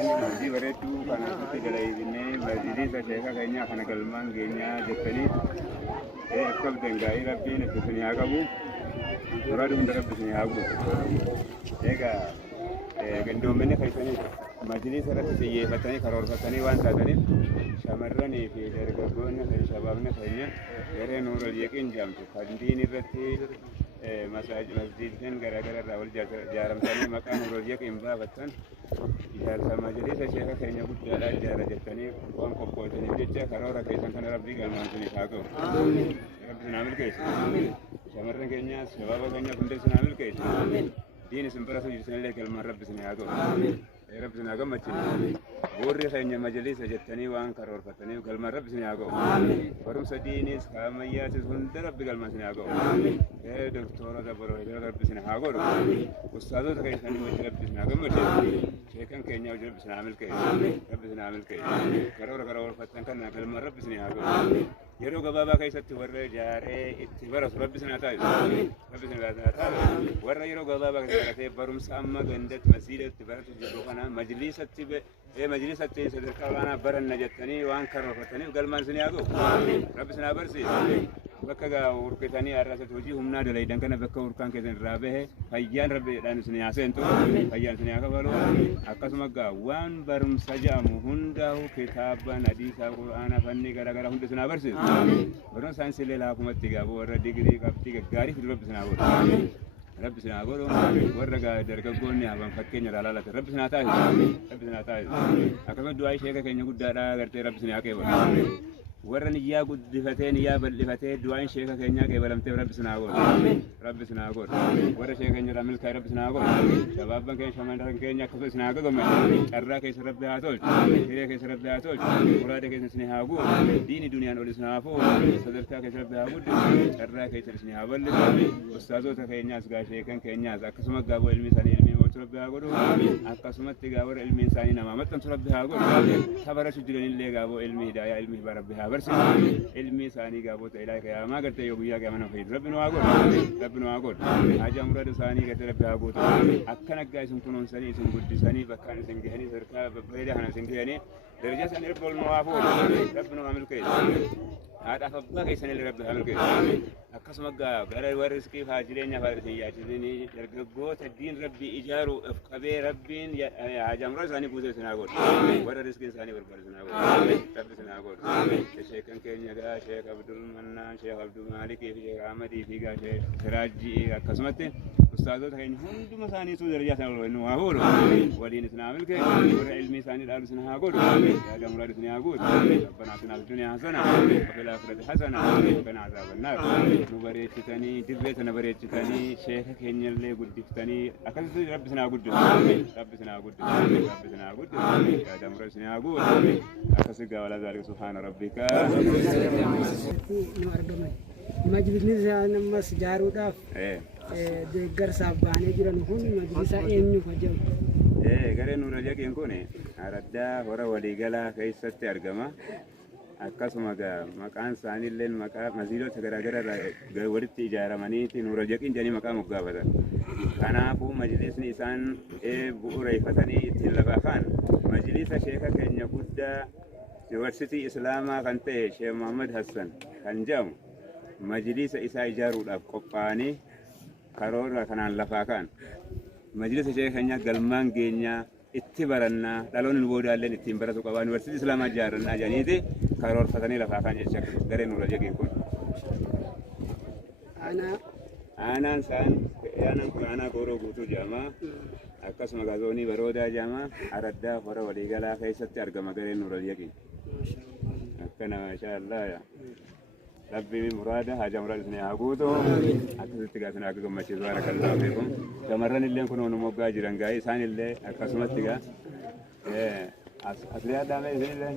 Hojii bareedduu kana asitti dalaginee majlisa sheeka keenya kana galmaan keenyaa jettanii akka dangaa'ii rabbiin itti haa qabu muraada hunda rabbi haa guutu. Egaa gandoommanni keessanii majlisa irratti xiyyeeffatanii karoorfatanii waan taataniif shamarranii fi dargaggoonni shabaabni keenya garee nuura yeqiin jaamtu kan diin irratti masjiidleen garaagaraa irraa wal ijaaramtanii maqaan nuura yeqiin baafattan ijaarsa majlisa sheeka keenya guddaadhaa ijaara jettanii waan qophootaniif jecha karoora keessan kana rabbii galmaan suniif haa qabu. Rabbi sinaa milkeessu. Shamarran keenyaas shabaaba keenyaaf hundee sinaa milkeessu. Diin isin baratu jirtanillee galmaan rabbi sinaa haa qabu. Rabbi sinaa gammachiisu. Warri keenya majlisa jettanii waan karoorfataniif galmaan rabbi sinaa haa qabu. Barumsa diinis kaamayyaas hunda rabbi galmaan sinaa haa qabu. Doktorota barootaa rabbi sinaa haa godhu. Ustaazota keessanii wajji rabbi sinaa gammachiisu. Sheekan keenya wajji rabbi sinaa milkeessu. Rabbi sinaa milkeessu. Karoora karoorfattan kana galmaan rabbi sinaa haa qabu. Yeroo gabaabaa keessatti warra ijaaree itti baratu rabbi sinaa taasisu. Rabbi sinaa taasisu. Warra yeroo gabaabaa keessatti baratee barumsa amma gandatti masjiidatti baratu jiru kana majlisatti sadarkaa olaanaa baranna jettanii waan karoorfataniif galmaan sinaa haa qabu. Rabbi sinaa barsiisu. Bakka gaa urkitanii arrasatti hojii humnaa dalaydan kana bakka urkaan keessan irraa bahe fayyaan rabbiidhaan isin haa seentu fayyaan isin haa kafalu akkasuma gaa waan barumsa jedhamu hundaa'u kitaaban hadiisaa qur'aana fanni garaagaraa hunda isin haa barsiisu barumsa saayinsiilee laakumatti gaa warra digirii qabxii gaggaarii fidu rabbi isin haa godhu. Rabbi sinaa godhu warra dargaggoonni haban fakkeenya irraa laalatan rabbi sinaa taasisu. Rabbi sinaa taasisu. Akkasuma du'aa sheeka keenya guddaadhaa gartee rabbi sinaa qeebalu. Warra niyyaa guddifatee niyyaa bal'ifatee du'aan sheeka keenyaa qeebalamtee rabbi sinaa godhu. Rabbi sinaa godhu. Warra sheeka keenya irraa milkaa'e rabbi sinaa godhu. Shabaabban keenya shamarran keenya akkasuma sinaa gagammadhu. Carraa keessa rabbi haa tolchu. Hiree keessa rabbi haa tolchu. Muraada keessa isin haa guutu. Diini duniyaan ol isin haa fuudhu. Sadarkaa keessa rabbi haa guddisu. Carraa keessa isin haa bal'isu. Ustaazota keenyaas gaa sheekan keenyaas akkasuma gaaboo ilmi isaanii ilmi mootu rabbi haa godhu. Akkasumatti gaa warra ilmi isaanii namaa maxxansu rabbi haa godhu. Tabarachuu jiranillee gaaboo ilmi hidaayaa ilmi rabbi haa barsiisu. Ilmi isaanii gaabota ilaa qiyaamaa gartee yoo guyyaa qiyaamaa nama fayyadu rabbi nu haa godhu. Rabbi nu haa godhu. Haja muraada isaanii gartee rabbi haa guutu. Akka naggaa isin kunuunsanii isin guddisanii bakkaan isin gahanii sadarkaa babbareedaa kana isin gahanii darajaa isaanii rabbi ol nu haa fuudhu. Rabbi nu haa milkeessu. Haadhaaf abbaa keessanillee rabbi haa milkeessu. Akkasuma gara warri riskii fa'aa jireenyaa fa'aa isin yaachisanii dargaggoota diin rabbii ijaaruuf qabee rabbiin haja muraada isaanii guutee isin haa godhu. Warra riskii isaanii barbaadu isin haa godhu. Rabbi isin haa godhu. Sheekan keenya gaa Sheek Abdul Mannaan, Sheek Abdul Maalikii fi Sheek Ahmadii fi gaa Sheek Siraajii akkasumatti ustaazota keenya hunduma isaaniitu darajaa isaanii ol nu haa fuudhu. Waliin isin haa milkeessu. Warra ilmi isaanii dhaalu isin haa godhu. Haja muraada isin haa guutu. Rabbana atina fid dunya hasana wa fil akhirati hasana wa qina adhaban nar. Nu bareechitanii dirree sana bareechitanii sheeka keenyallee guddiftanii akkasitti rabbi isin haa guddisu. Rabbi isin haa guddisu. Rabbi isin haa guddisu. Haja muraada isin haa guutu. Akkasi gaa walaa zaalika subhaana rabbika. Nu argaman majlisni namas jaaruudhaaf deeggarsaaf baanee jiran kun majlisa eenyu fayyadu? Gareen nuura jeqiin kun araddaa hora waliigalaa keessatti argama. Akkasuma maqaan isaaniillee maqaa masjiidota garaagaraa irraa walitti ijaaramaniiti nuura jeqiin jedhanii maqaa moggaafatan. Kanaafuu majlisni isaan bu'uureeffatanii ittiin lafaa kaan majlisa sheeka keenya guddaa yuunivarsiitii islaamaa kan ta'e Sheek Muhammad Hassan kan jedhamu majlisa isaa ijaaruudhaaf qophaa'anii karoora kanaan lafaa kaan majlisa sheeka keenya galmaan geenyaa itti barannaa dhaloonni boodaalleen ittiin baratu qabaa yuunivarsiitii islaamaa ijaarannaa jedhaniiti karoorfatanii lafaa kaan jecha garee nuura jeqiin kun. Aanaan kun aanaa gooroo guutuu jedhama. Akkasuma gazoonii baroodaa jedhama. Araddaa hora waliigalaa keessatti argama gareen nuura jeqiin. Akkana maashaallah. Rabbi muraada haja muraada isin haa guutu. Akkasitti gaa isin akka gammachiisu barakallahu fiikum. Shamarran illee kun nu moggaa jiran gaa isaan illee akkasumatti gaa asliyaa dhaame isin illee.